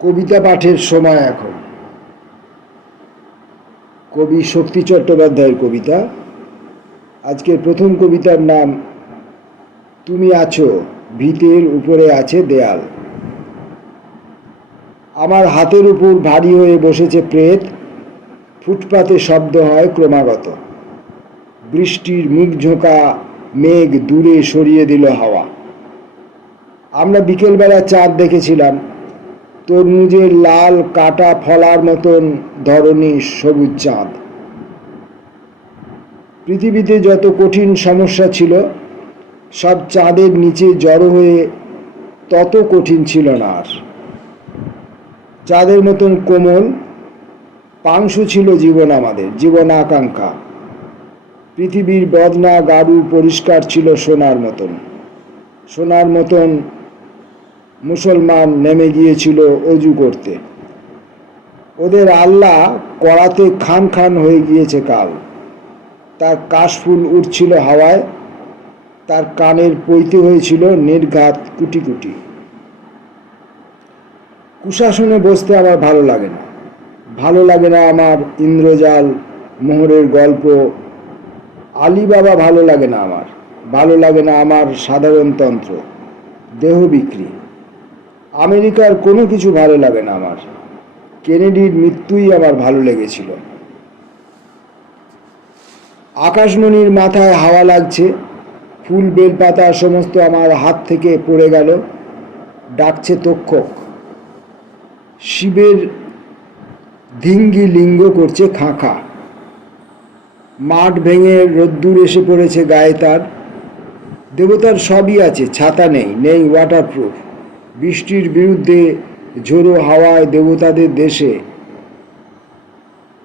কবিতা পাঠের সময় এখন। কবি শক্তি চট্টোপাধ্যায়ের কবিতা। আজকের প্রথম কবিতার নাম তুমি আছো, ভিতের উপরে আছে দেয়াল। আমার হাতের উপর ভারী হয়ে বসেছে প্রেত, ফুটপাতে শব্দ হয় ক্রমাগত। বৃষ্টির মুখ ঝোঁকা মেঘ দূরে সরিয়ে দিল হাওয়া। আমরা বিকেলবেলা চাঁদ দেখেছিলাম, তরমুজের লাল কাটা ফলার মতন ধরনী সবুজ চাঁদ। পৃথিবীতে যত কঠিন সমস্যা ছিল সব চাঁদের নিচে জড়ো হয়ে তত কঠিন ছিল না আর। চাঁদের মতন কোমল পাংশু ছিল জীবন, আমাদের জীবন আকাঙ্ক্ষা। পৃথিবীর বদনা গাড়ু পরিষ্কার ছিল সোনার মতন। সোনার মতন মুসলমান নেমে গিয়েছিল অজু করতে। ওদের আল্লাহ কড়াতে খান খান হয়ে গিয়েছে কাল। তার কাশফুল উঠছিল হাওয়ায়, তার কানের পৈতে হয়েছিল নির্ঘাত কুটি কুটি। কুশাসনে বসতে আমার ভালো লাগে না। ভালো লাগে না আমার ইন্দ্রজাল মোহরের গল্প। আলিবাবা ভালো লাগে না আমার। ভালো লাগে না আমার সাধারণতন্ত্র, দেহ বিক্রি। আমেরিকার কোনো কিছু ভালো লাগে না আমার। কেনেডির মৃত্যুই আমার ভালো লেগেছিল। আকাশমণির মাথায় হাওয়া লাগছে, ফুল বেলপাতা সমস্ত আমার হাত থেকে পড়ে গেল, ডাকছে তক্ষক। শিবের ধিঙ্গি লিঙ্গ করছে খাঁখা। মাঠ ভেঙে রোদ্দুর এসে পড়েছে গায়ে তার। দেবতার সবই আছে, ছাতা নেই, নেই ওয়াটারপ্রুফ। বৃষ্টির বিরুদ্ধে ঝোড়ো হাওয়ায় দেবতাদের দেশে।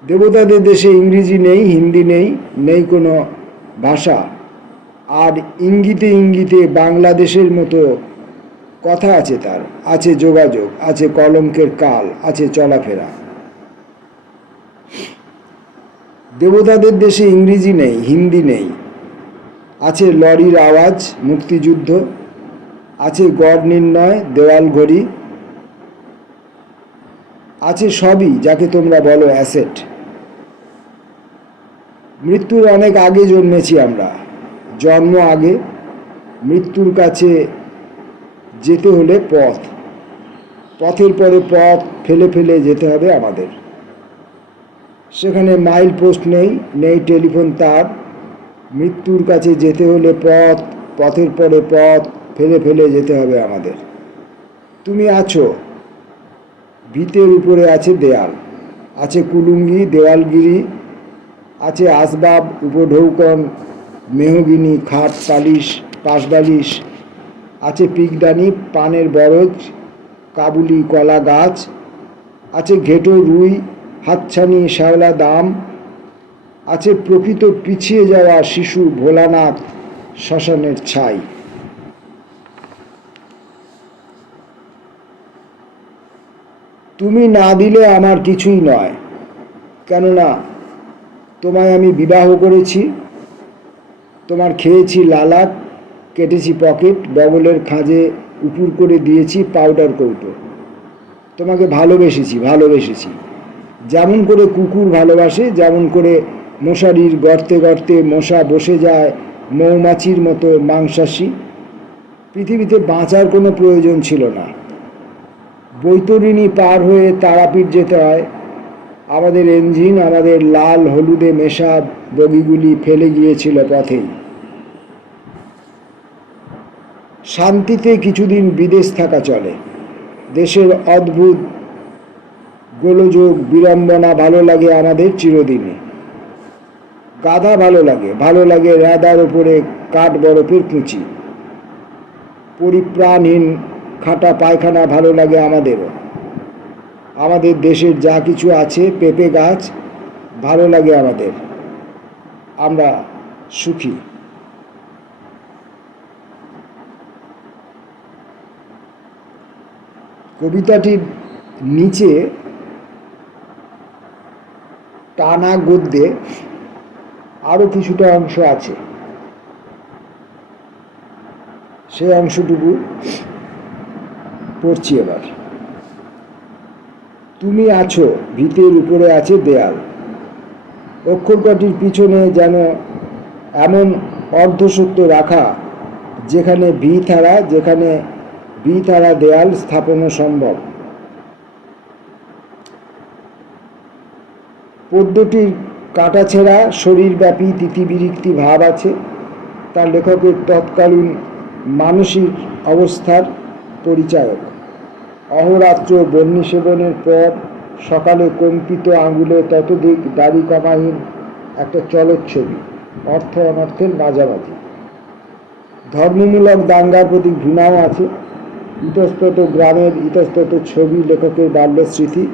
দেবতাদের দেশে ইংরেজি নেই, হিন্দি নেই, নেই কোনো ভাষা। আর ইঙ্গিতে ইঙ্গিতে বাংলাদেশের মতো কথা আছে তার। আছে যোগাযোগ, আছে কলঙ্কের কাল, আছে চলাফেরা। দেবতাদের দেশে ইংরেজি নেই, হিন্দি নেই। আছে লরির আওয়াজ, মুক্তিযুদ্ধ। আছে গড় নির্ণয়, দেওয়াল ঘড়ি। আছে সবই যাকে তোমরা বলো অ্যাসেট। মৃত্যুর অনেক আগে জন্মেছি আমরা, জন্ম আগে। মৃত্যুর কাছে যেতে হলে পথ, পথের পরে পথ ফেলে ফেলে যেতে হবে আমাদের। সেখানে মাইল পোস্ট নেই, নেই টেলিফোন তার। মৃত্যুর কাছে যেতে হলে পথ, পথের পরে পথ ফেলে ফেলে যেতে হবে আমাদের। তুমি আছো, ভিতের উপরে আছে দেয়াল। আছে কুলুঙ্গি, দেওয়ালগিরি। আছে আসবাব, উপঢৌকন, মেহগিনি, খাট, পালিশ, পাশবালিশ। আছে পিকদানি, পানের বরজ, কাবুলি কলা গাছ। আছে ঘেঁটো রুই, হাতছানি, শ্যাওলা দাম। আছে প্রকৃত পিছিয়ে যাওয়া শিশু ভোলানাথ, শ্মশানের ছাই। তুমি না দিলে আমার কিছুই নয়, কেননা তোমায় আমি বিবাহ করেছি। তোমার খেয়েছি লালাক, কেটেছি পকেট, ডবলের খাঁজে উপুর করে দিয়েছি পাউডার কৌটো। তোমাকে ভালোবেসেছি, ভালোবেসেছি যেমন করে কুকুর ভালোবাসে, যেমন করে মশারির গর্তে গর্তে মশা বসে যায় মৌমাছির মতো মাংসাশী। পৃথিবীতে বাঁচার কোনো প্রয়োজন ছিল না। বৈতরণী পার হয়ে তারাপীঠ যেতে হয়। আমাদের ইঞ্জিন, আমাদের লাল হলুদে মেশা বগিগুলি ফেলে গিয়েছিল পথেই। শান্তিতে কিছুদিন বিদেশ থাকা চলে। দেশের অদ্ভুত গোলযোগ বিড়ম্বনা ভালো লাগে আমাদের চিরদিনই। গাধা ভালো লাগে, ভালো লাগে রাদার ওপরে কাঠ বরফের কুচি। পরিপ্রাণহীন খাটা পায়খানা ভালো লাগে আমাদেরও। আমাদের দেশের যা কিছু আছে, পেঁপে গাছ ভালো লাগে আমাদের। আমরা সুখী। কবিতাটির নিচে টানা গদ্যে আরো কিছুটা অংশ আছে, সেই অংশটুকু পড়ছি এবার। তুমি আছো, ভিতের উপরে আছে দেয়াল। অক্ষর কটির পিছনে যেন এমন অর্ধসত্য রাখা যেখানে ভি থারা দেয়াল স্থাপনও সম্ভব। পদ্যটির কাটাছেঁড়া শরীরব্যাপী তিতিবিরক্তি ভাব আছে। তার লেখকের তৎকালীন মানসিক অবস্থার পরিচায়ক। অহরাত্র বন্যী সেবনের পর সকালে কম্পিত আঙুলে ততোধিক দাড়ি কামাহীন একটা চলচ্ছবি, অর্থ অনর্থের মাঝামাঝি। ধর্মমূলক দাঙ্গার প্রতি ঘৃণাও আছে। ইতস্তত গ্রামের ইতস্তত ছবি লেখকের বাল্যস্মৃতি।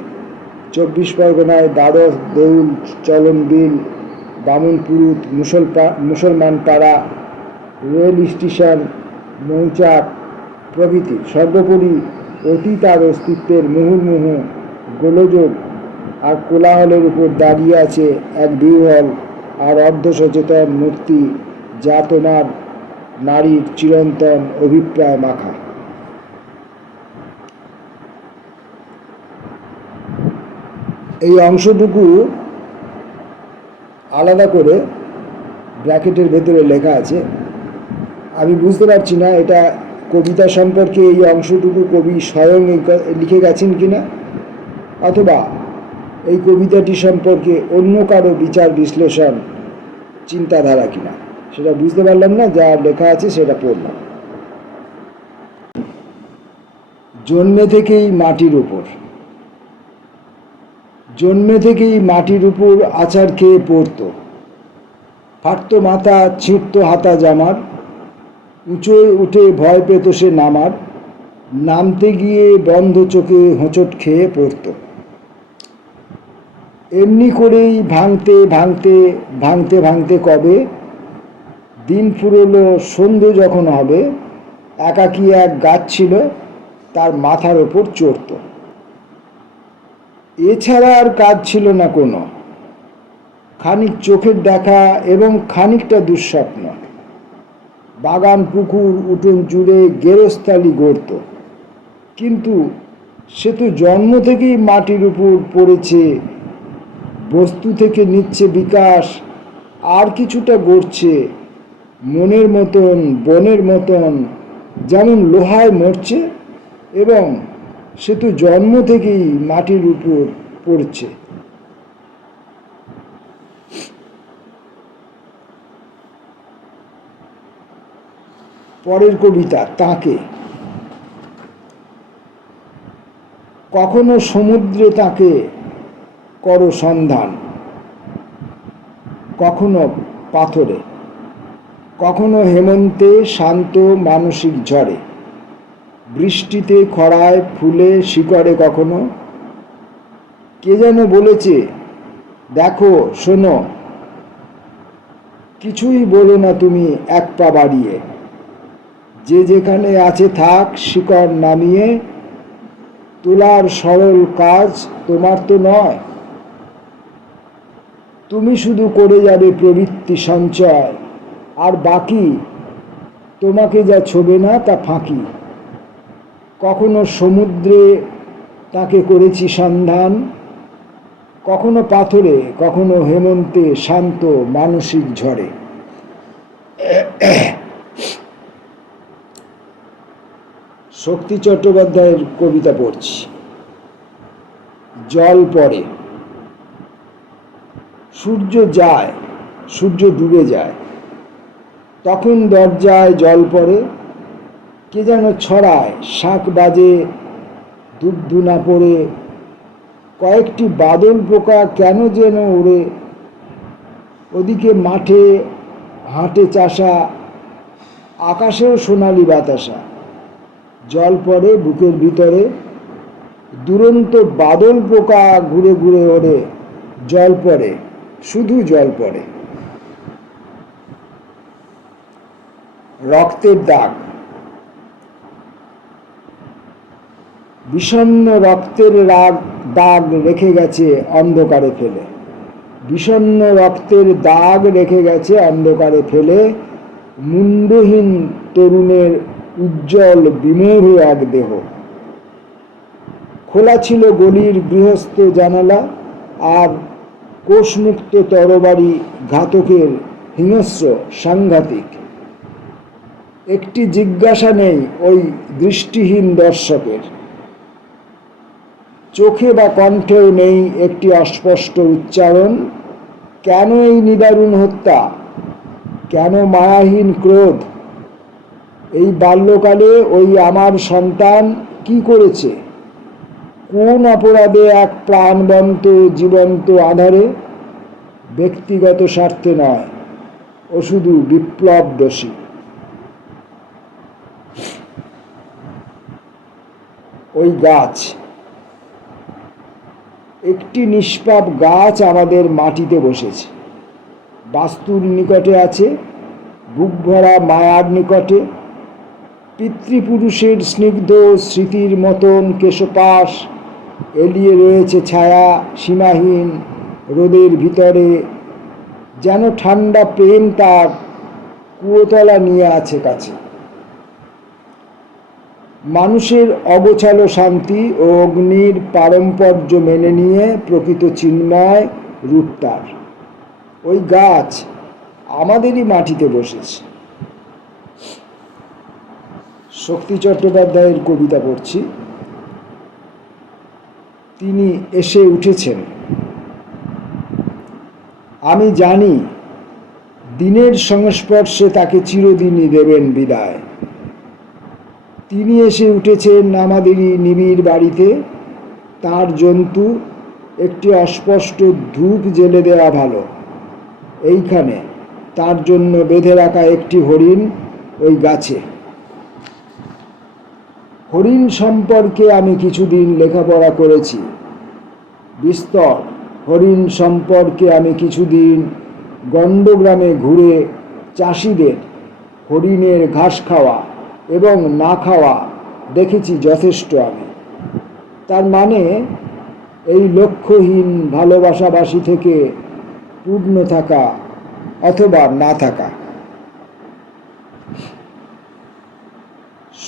24 পরগনায় দ্বাদশ দেউল, চলনবিল, বামুনপুরুত, মুসলমান পাড়া, রেল স্টেশন, মৌচাক প্রভৃতি। সর্বোপরি অতীত আর অস্তিত্বের মুহুর্মুহু গোলযোগ আর কোলাহলের উপর দাঁড়িয়ে আছে এক বিহ্বল আর অর্ধসচেতন মূর্তি, যা তোমার নারীর চিরন্তন অভিপ্রায় মাখা। এই অংশটুকু আলাদা করে ব্র্যাকেটের ভেতরে লেখা আছে। আমি বুঝতে পারছি না এটা কবিতা সম্পর্কে এই অংশটুকু কবি স্বয়ং লিখে গেছেন কিনা, অথবা এই কবিতাটি সম্পর্কে অন্য কারো বিচার বিশ্লেষণ চিন্তাধারা কিনা, সেটা বুঝতে পারলাম না। যা লেখা আছে সেটা পড়লাম। জন্মে থেকেই মাটির উপর আছাড় খেয়ে পড়তো। ফাটতো মাথা, ছিঁড়তো হাতা জামার, উঁচোয় উঠে ভয় পেত সে নামার। নামতে গিয়ে বন্ধ চোখে হোঁচট খেয়ে পড়ত। এমনি করেই ভাঙতে কবে দিন ফুরলো, সন্ধে যখন হবে, একাকী এক গাছ ছিল, তার মাথার ওপর চড়ত। এছাড়া আর কাজ ছিল না কোনো। খানিক চোখের দেখা এবং খানিকটা দুঃস্বপ্ন। বাগান, পুকুর, উঠোন জুড়ে গেরস্তালি গড়ত। কিন্তু সে তো জন্ম থেকেই মাটির উপর পড়েছে, বস্তু থেকে নিচ্ছে বিকাশ, আর কিছুটা গড়ছে মনের মতন, বনের মতন, যেমন লোহায় মরছে, এবং সে তো জন্ম থেকেই মাটির উপর পড়ছে। পরের কবিতা তাকে। কখনো সমুদ্রে তাকে করো সন্ধান, কখনো পাথরে, কখনো হেমন্তে শান্ত মানসিক ঝড়ে, বৃষ্টিতে, খরায়, ফুলে, শিকড়ে। কখনো কে যেন বলেছে, দেখো, শোনো, কিছুই বলো না তুমি এক পা বাড়িয়ে। যে যেখানে আছে থাক, শিকড় নামিয়ে, তোলার সরল কাজ তোমার তো নয়। তুমি শুধু করে যাবে প্রবৃত্তি সঞ্চয়, আর বাকি তোমাকে যা ছোবে না তা ফাঁকি। কখনো সমুদ্রে তাকে করেছি সন্ধান, কখনো পাথরে, কখনো হেমন্তে শান্ত মানসিক ঝড়ে। শক্তি চট্টোপাধ্যায়ের কবিতা পড়ছি। জল পড়ে। সূর্য যায়, সূর্য ডুবে যায়, তখন দরজায় জল পড়ে। কে যেন ছড়ায়, শাঁখ বাজে, দুধধুনা পড়ে। কয়েকটি বাদল পোকা কেন যেন ওড়ে। ওদিকে মাঠে হাঁটে চাষা, আকাশেও সোনালি বাতাসা। জল পড়ে বুকের ভিতরে, দুরন্ত বাদল পোকা ঘুরে ঘুরে ওড়ে। জল পড়ে, শুধু জল পড়ে। রক্তের দাগ। বিষণ্ণ রক্তের দাগ রেখে গেছে অন্ধকারে ফেলে। বিষণ্ণ রক্তের দাগ রেখে গেছে অন্ধকারে ফেলে। মুন্ডহীন তরুণের উজ্জ্বল বিমূঢ় এক দেহ। খোলা ছিল গলির গৃহস্থ জানালা, আর কোষমুক্ত তরবারি ঘাতকের হিংস্র সাংঘাতিক। একটি জিজ্ঞাসা নেই ওই দৃষ্টিহীন দর্শকের, চোখে বা কণ্ঠেও নেই একটি অস্পষ্ট উচ্চারণ। কেন এই নিদারুণ হত্যা? কেন মায়াহীন ক্রোধ? এই বাল্যকালে ওই আমার সন্তান কি করেছে? কোন অপরাধে এক প্রাণবন্ত জীবন্ত আধারে? ব্যক্তিগত স্বার্থে নয়, ও শুধু বিপ্লব দোষী। ওই গাছ, একটি নিষ্পাপ গাছ আমাদের মাটিতে বসেছে, বাস্তুর নিকটে আছে, বুক ভরা মায়ার নিকটে। পিতৃপুরুষের স্নিগ্ধ স্মৃতির মতন কেশপাশ এলিয়ে রয়েছে ছায়া সীমাহীন রোদের ভিতরে, যেন ঠান্ডা প্রেম তার কুয়োতলা নিয়ে আছে কাছে। মানুষের অগোছালো শান্তি ও অগ্নির পারম্পর্য মেনে নিয়ে প্রকৃত চিন্ময় রূপ তার। ওই গাছ আমাদেরই মাটিতে বসেছে। শক্তি চট্টোপাধ্যায়ের কবিতা পড়ছি। তিনি এসে উঠেছেন। আমি জানি দিনের সংস্পর্শে তাকে চিরদিনই দেবেন বিদায়। তিনি এসে উঠেছেন আমাদেরই নিবিড় বাড়িতে। তার জন্তু একটি অস্পষ্ট ধূপ জ্বেলে দেওয়া ভালো। এইখানে তার জন্য বেঁধে রাখা একটি হরিণ ওই গাছে। হরিণ সম্পর্কে আমি কিছুদিন লেখাপড়া করেছি বিস্তর। হরিণ সম্পর্কে আমি কিছুদিন গণ্ডগ্রামে ঘুরে চাষিদের হরিণের ঘাস খাওয়া এবং না খাওয়া দেখেছি যথেষ্ট। আমি তার মানে এই লক্ষ্যহীন ভালোবাসাবাসী থেকে পূর্ণ থাকা অথবা না থাকা।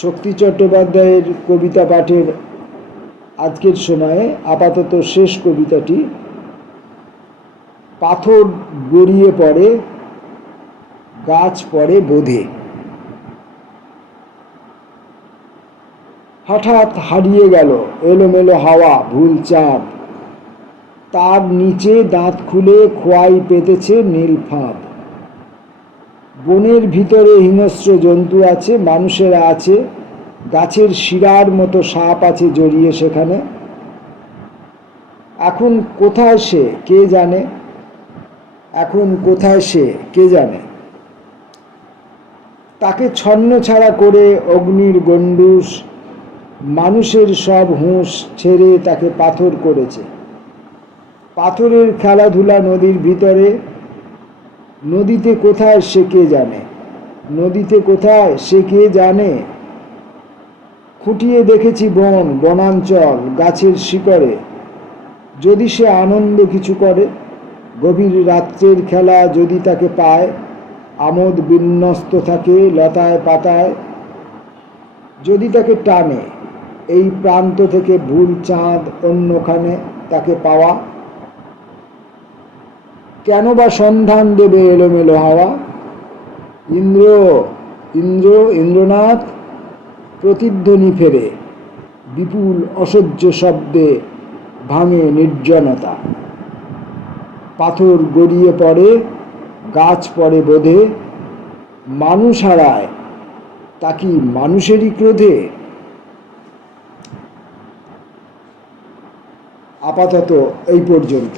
শক্তি চট্টোপাধ্যায়ের কবিতা পাঠের আজকের সময়ে আপাতত শেষ কবিতাটি, পাথর গড়িয়ে পড়ে গাছ পড়ে বোধে। হঠাৎ হারিয়ে গেল এলোমেলো হাওয়া ভুল চাঁদ, তার নিচে দাঁত খুলে খোয়াই পেতেছে নীল ফাঁদ। বনের ভিতরে হিংস্র জন্তু আছে, মানুষেরা আছে, গাছের শিরার মতো সাপ আছে জড়িয়ে সেখানে। এখন কোথায় সে কে জানে, এখন কোথায় সে কে জানে। তাকে ছন্ন ছাড়া করে অগ্নির গণ্ডূষ মানুষের সব হুঁশ ছেড়ে তাকে পাথর করেছে। পাথরের খেলাধুলা নদীর ভিতরে, নদীতে কোথায় সে কে জানে, নদীতে কোথায় সে কে জানে। খুঁটিয়ে দেখেছি বন বনাঞ্চল গাছের শিকড়ে, যদি সে আনন্দ কিছু করে। গভীর রাত্রের খেলা যদি তাকে পায়, আমোদ বিন্যস্ত থাকে লতায় পাতায়। যদি তাকে টানে এই প্রান্ত থেকে ভুল চাঁদ অন্যখানে তাকে পাওয়া। কেন বা সন্ধান দেবে এলোমেলো হাওয়া। ইন্দ্র ইন্দ্র ইন্দ্রনাথ প্রতিধ্বনি ফেরে, বিপুল অসহ্য শব্দে ভাঙে নির্জনতা। পাথর গড়িয়ে পড়ে গাছ পড়ে বোধে, মানুষ হারায় তা কি মানুষেরই ক্রোধে। আপাতত এই পর্যন্ত।